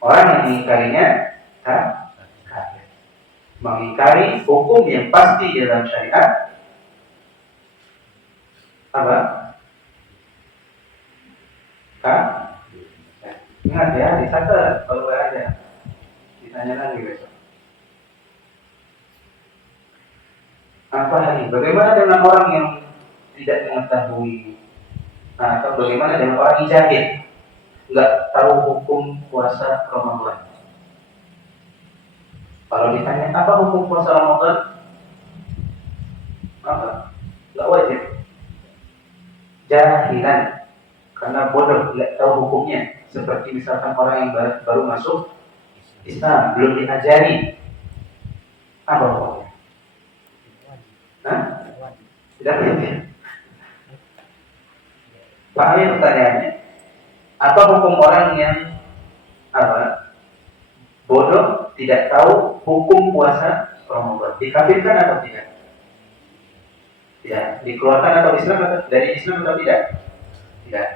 Orang yang mengingkarinya kafir. Mengingkari hukum yang pasti dalam syariat apa? Ingat ya, dicatat kalau nggak ada. Ditanya lagi besok. Apa lagi? Bagaimana dengan orang yang tidak mengetahui? Atau bagaimana dengan orang yang jahil? Nggak tahu hukum puasa Ramadan. Kalau ditanya apa hukum puasa Ramadan? Apa? Nggak wajib. Jahilan. Karena bodoh, nggak tahu hukumnya. Seperti misalkan orang yang baru masuk Islam, belum diajari. Apa hukumnya? Tidak wajib. Makanya pertanyaannya, apa hukum orang yang bodoh, tidak tahu hukum puasa Ramadan? Dikafirkan atau tidak? Tidak. Dikeluarkan atau Islam atau dari Islam atau tidak? Tidak.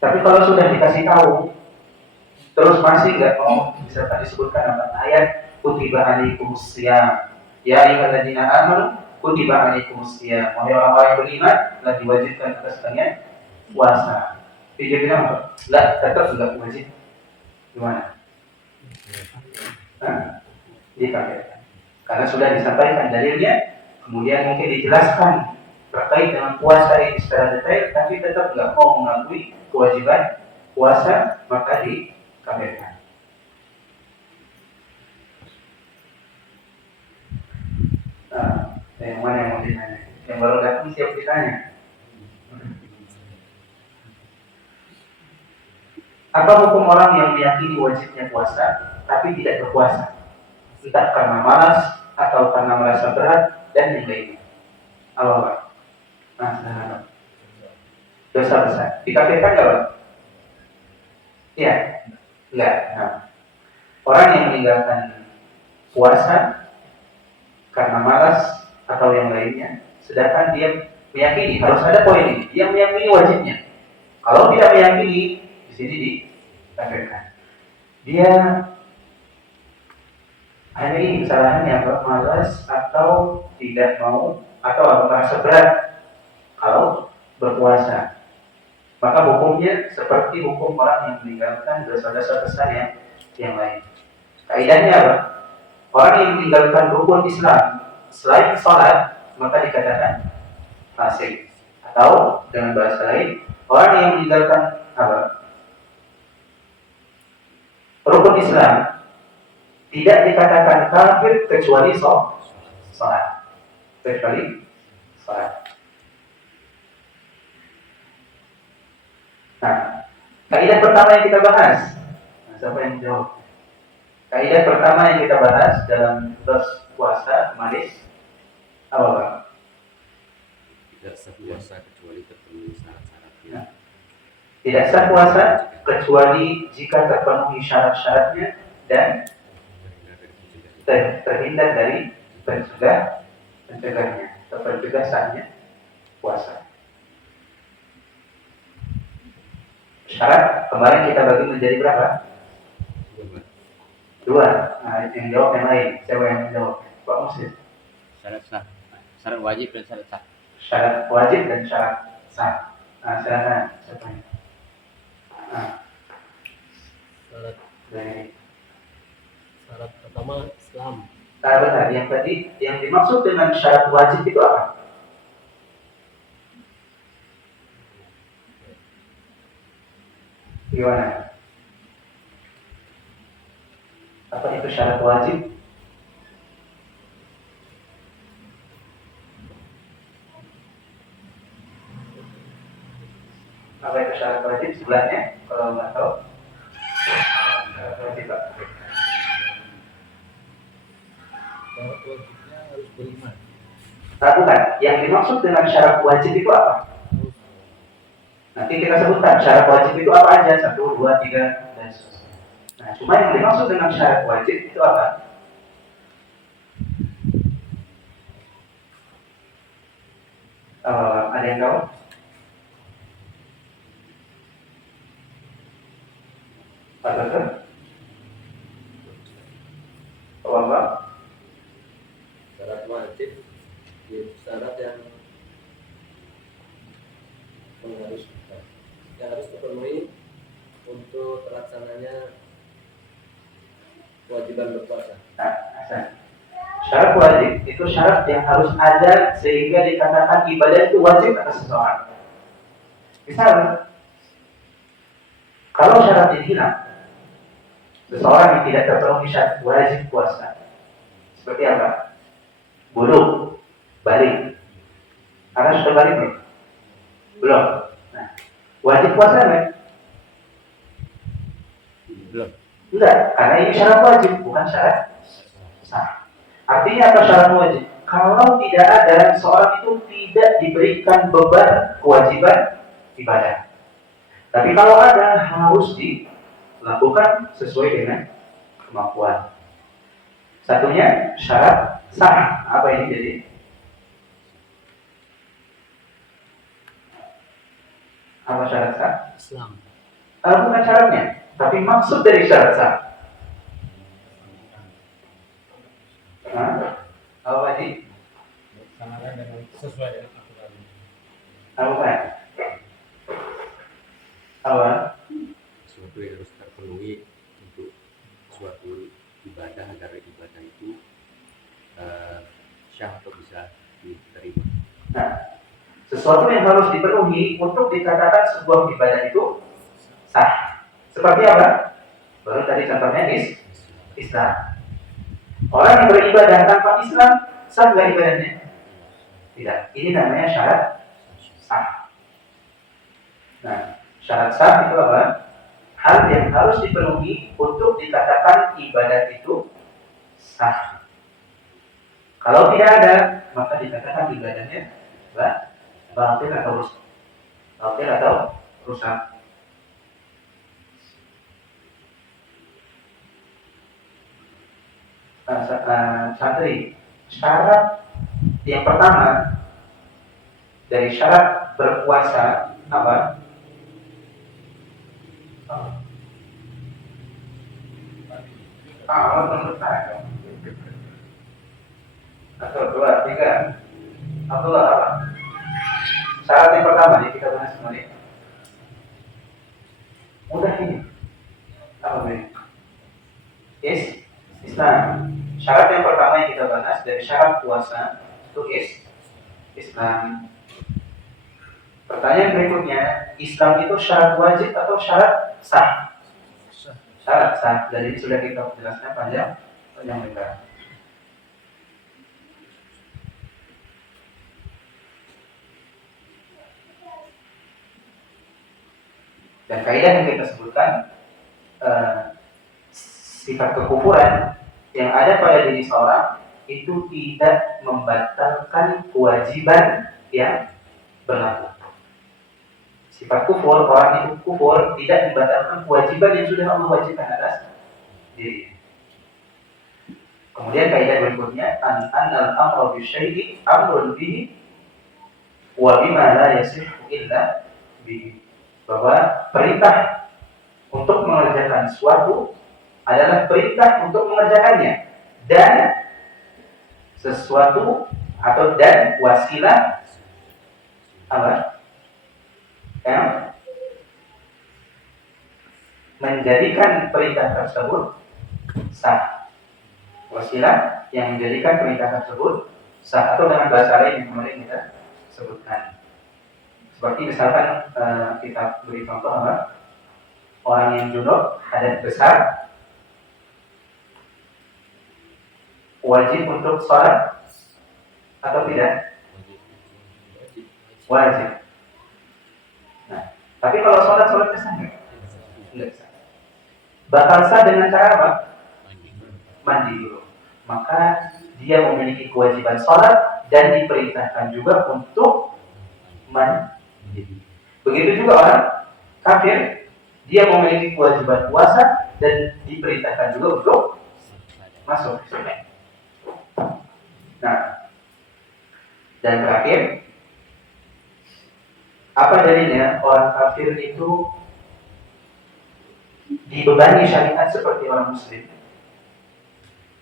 Tapi kalau sudah dikasih tahu, terus masih nggak mau, misalkan disebutkan apa ayat kutiba alaikumus syiyam, ya ayyuhalladzina amanu kutiba alaikumus syiyam, wahai orang-orang yang beriman telah diwajibkan atas kalian puasa. Dia bilang apa? Enggak, tetap enggak wajib. Gimana? Dikafirkan. Karena sudah disampaikan dalilnya, kemudian mungkin dijelaskan terkait dengan puasa ini secara detail, tapi tetap enggak mau mengakui kewajiban puasa, maka dikafirkan. Yang mana yang mau ditanya? Yang baru datang siap ditanya. Apa hukum orang yang meyakini wajibnya puasa, tapi tidak berpuasa? Entah karena malas atau karena merasa berat dan yang lainnya. Apa? Nah, dosa besar. Dikafirkan nggak, Pak? Iya, enggak. Nah, orang yang meninggalkan puasa karena malas atau yang lainnya, sedangkan dia meyakini, harus ada poin ini, dia meyakini wajibnya. Kalau tidak meyakini, di sini dikafirkan. Dia hanya ini kesalahannya, malas atau tidak mau atau merasa berat kalau berpuasa. Maka hukumnya seperti hukum orang yang meninggalkan dosa-dosa besar yang lain. Kaidahnya apa? Orang yang meninggalkan rukun Islam selain sholat, maka dikatakan fasik. Atau dengan bahasa lain, orang yang meninggalkan rukun Islam tidak dikatakan kafir kecuali sholat. Kecuali sholat. Nah, kaidah pertama yang kita bahas. Siapa yang jawab? Kaidah pertama yang kita bahas dalam terus puasa kemarin apa, Pak? Tidak sah puasa kecuali terpenuhi syarat-syaratnya. Tidak sah puasa kecuali jika terpenuhi syarat-syaratnya dan terhindar dari pencegahnya atau pencegah sahnya puasa. Syarat kemarin kita bagi menjadi berapa? 2. Nah, yang jawab yang lain. Siapa yang menjawab? Pak Muslim. Syarat sah, syarat wajib dan syarat sah. Syarat wajib dan syarat sah. Nah, silakan. Siapa yang? Syarat pertama Islam. Benar. Yang tadi yang dimaksud dengan syarat wajib itu apa? Gimana? Apa itu syarat wajib? Apa itu syarat wajib? Sebelahnya, kalau nggak tahu. Syarat wajib, Pak. Syarat wajibnya harus beriman. Bukan. Yang dimaksud dengan syarat wajib itu apa? Nanti kita sebutkan syarat wajib itu apa aja, 1, 2, 3, dan seterusnya. Nah, cuma yang dimaksud dengan syarat wajib itu apa? Ada yang tahu? Pak Dokter? Pak Bambang? Syarat wajib yaitu syarat yang harus terpenuhi untuk terlaksananya kewajiban berpuasa. Nah, Hasan. Syarat wajib itu syarat yang harus ada sehingga dikatakan ibadah itu wajib atas seseorang. Misalnya, kalau syarat ini hilang, seseorang yang tidak terpenuhi syarat wajib puasa, seperti apa? Wudu, balik. Karena sudah balik belum? Belum. Nah, wajib puasa kan? Belum. Enggak, karena ini syarat wajib, bukan syarat sah. Artinya apa syarat wajib? Kalau tidak ada, seorang itu tidak diberikan beban kewajiban ibadah. Tapi kalau ada, harus dilakukan sesuai dengan kemampuan. Satunya syarat sah. Apa ini jadi? Apa syarat sah? Islam. Bukan syaratnya, tapi maksud dari syarat sah. Apa tadi? Melaksanakan dengan sesuai dengan aturan. Apa? Apa? Sesuatu yang harus terpenuhi untuk suatu ibadah agar ibadah itu syah atau bisa diterima. Nah, sesuatu yang harus dipenuhi untuk dikatakan sebuah ibadah itu sah. Seperti apa? Baru tadi contohnya Islam. Orang yang beribadah tanpa Islam, sah nggak ibadahnya? Tidak. Ini namanya syarat sah. Nah, syarat sah itu apa? Hal yang harus dipenuhi untuk dikatakan ibadah itu sah. Kalau tidak ada, maka dikatakan ibadahnya batil atau rusak. Batil atau rusak. Santri, syarat yang pertama dari syarat berpuasa apa? Satu, dua, tiga. Abdullah apa? Syarat yang pertama yang kita bahas kemarin. Mudah ini. Apa ini? Islam. Syarat yang pertama yang kita bahas dari syarat puasa itu Islam. Pertanyaan berikutnya, Islam itu syarat wajib atau syarat sah? Syarat sah. Jadi sudah kita jelaskan panjang lebar. Dan kaidah yang kita sebutkan sifat kekufuran yang ada pada diri seorang itu tidak membatalkan kewajiban yang berlaku. Sifat kufur, orang itu kufur tidak membatalkan kewajiban yang sudah Allah wajibkan atas diri. Kemudian kaidah berikutnya, annal amru bisyai'i amrun bihi wa bima la yasihhu illa bihi. Bahwa perintah untuk mengerjakan sesuatu adalah perintah untuk mengerjakannya, dan sesuatu atau dan wasilah apa yang menjadikan perintah tersebut sah. Wasilah yang menjadikan perintah tersebut sah, atau dengan bahasa lain yang kemarin kita sebutkan. Seperti misalkan kita beri contoh apa? Orang yang junub hadas besar wajib untuk sholat atau tidak? Wajib. Nah, tapi kalau sholatnya sah nggak? Nggak sah. Bakal sah dengan cara apa? Mandi dulu. Maka dia memiliki kewajiban sholat dan diperintahkan juga untuk mandi. Begitu juga orang kafir, dia memiliki kewajiban puasa dan diperintahkan juga untuk masuk Islam. Nah, dan terakhir, apa dalilnya orang kafir itu dibebani syariat seperti orang muslim.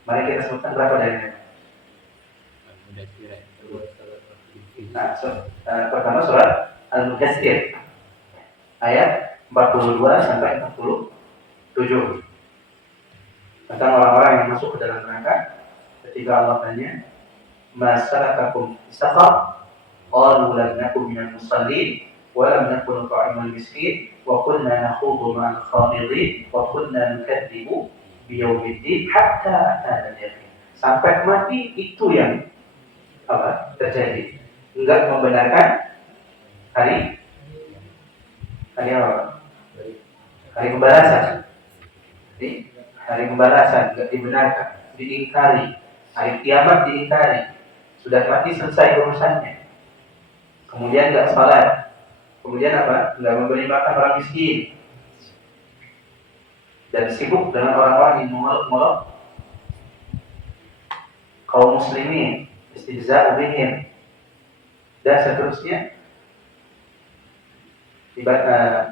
Mari kita sebutkan berapa dari mereka. Nah, pertama surat Al-Mudaththir ayat 42 sampai 47 tentang orang-orang yang masuk ke dalam neraka ketika Allah tanya masalakakum istaqam qalu lam nakum minal musallin wa lam nakun nut'imul miskin wa kunna nakhudu ma'al khawidin wa kunna nukadzibu biyaumiddin hatta atana al-yaqin. Sampai mati itu yang terjadi. Enggak membenarkan hari apa? Hari pembalasan. Jadi hari pembalasan enggak dibenarkan, diingkari. Hari kiamat diingkari. Sudah mati selesai urusannya. Kemudian enggak salat. Kemudian apa? Enggak memberi makan orang miskin. Dan sibuk dengan orang-orang yang mengolok-olok kaum muslimin, istihza'u bihim dan seterusnya.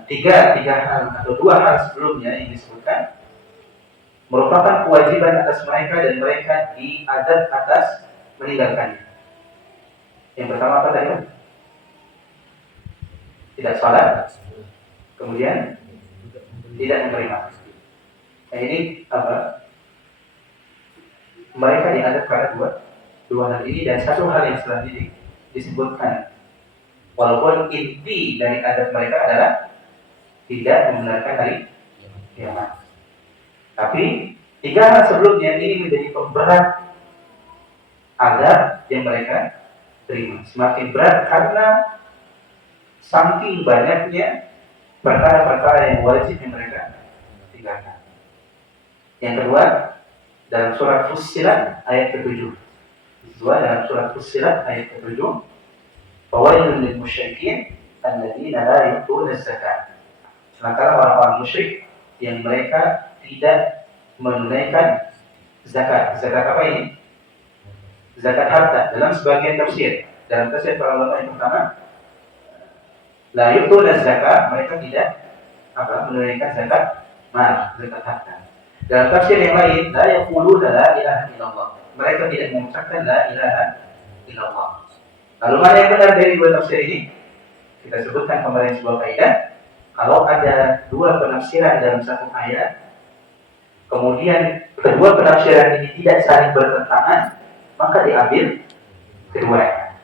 Tiga hal atau dua hal sebelumnya yang disebutkan merupakan kewajiban atas mereka dan mereka diadab atas meninggalkannya. Yang pertama apa tadi? Tidak salat, kemudian tidak memberi makan. Nah, ini apa? Mereka diadab karena dua hal ini, dan satu hal yang selanjutnya disebutkan. Walaupun inti dari adab mereka adalah tidak membenarkan hari kiamat. Tapi tiga hal sebelumnya ini menjadi pemberat adab yang mereka terima. Semakin berat karena saking banyaknya perkara-perkara yang wajib yang mereka tinggalkan. Yang kedua, dalam surat Fussilat ayat ke-7. Dalam surat Fussilat ayat ke-7, fawailun lil musyrikin alladzina la yu'tuna az-zakat. Sementara orang-orang musyrik yang mereka tidak menunaikan zakat. Zakat apa ini? Zakat harta. Dalam sebagian tafsir, dalam tafsir para ulama yang pertama, la yu'tuna az-zakat, mereka tidak menunaikan zakat mal, zakat harta. Dalam tafsir yang lain, la yaquluna la ilaha illallah. Mereka tidak mengucapkan la ilaha illallah. Lalu mana yang benar dari dua tafsir ini? Kita sebutkan kemarin sebuah kaidah. Kalau ada dua penafsiran dalam satu ayat, kemudian kedua penafsiran ini tidak saling bertentangan, maka diambil keduanya.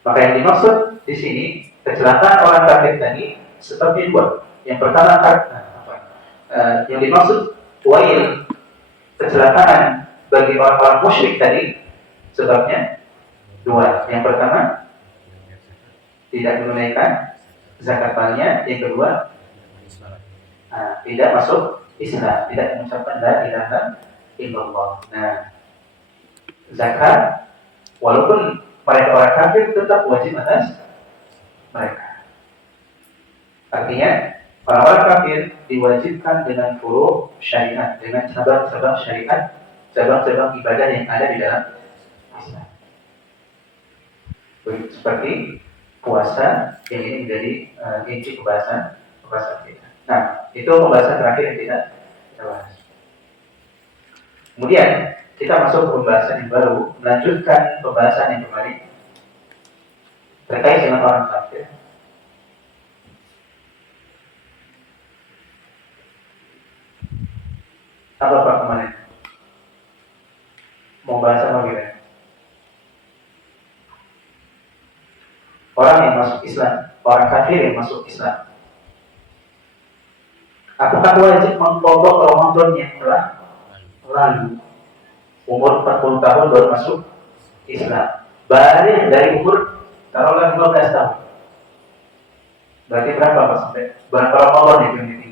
Maka yang dimaksud di sini kecelakaan orang kafir tadi seperti dua. Yang pertama yang dimaksud wail, kecelakaan bagi orang-orang musyrik tadi sebabnya dua. Yang pertama, tidak menunaikan zakat malnya. Yang kedua, tidak masuk Islam, tidak mengucapkan la ilaha illallah. Nah, zakat walaupun mereka orang kafir tetap wajib atas mereka. Artinya orang-orang kafir diwajibkan dengan furu' syariat, dengan cabang-cabang syariat, cabang-cabang ibadah yang ada di dalam Islam. Seperti puasa, yang ini menjadi inti pembahasan kita. Nah, itu pembahasan terakhir yang kita bahas. Kemudian kita masuk ke pembahasan yang baru, melanjutkan pembahasan yang kemarin terkait dengan orang kafir. Apa Pak kemarin? Mau bahas apa kira? Orang yang masuk Islam, orang kafir yang masuk Islam, apakah wajib mengkodok Ramadan yang telah lalu? Umur 40 tahun baru masuk Islam, balik dari umur taruhlah 15 tahun. Berarti berapa Pak sampai berapa Ramadan itu ini?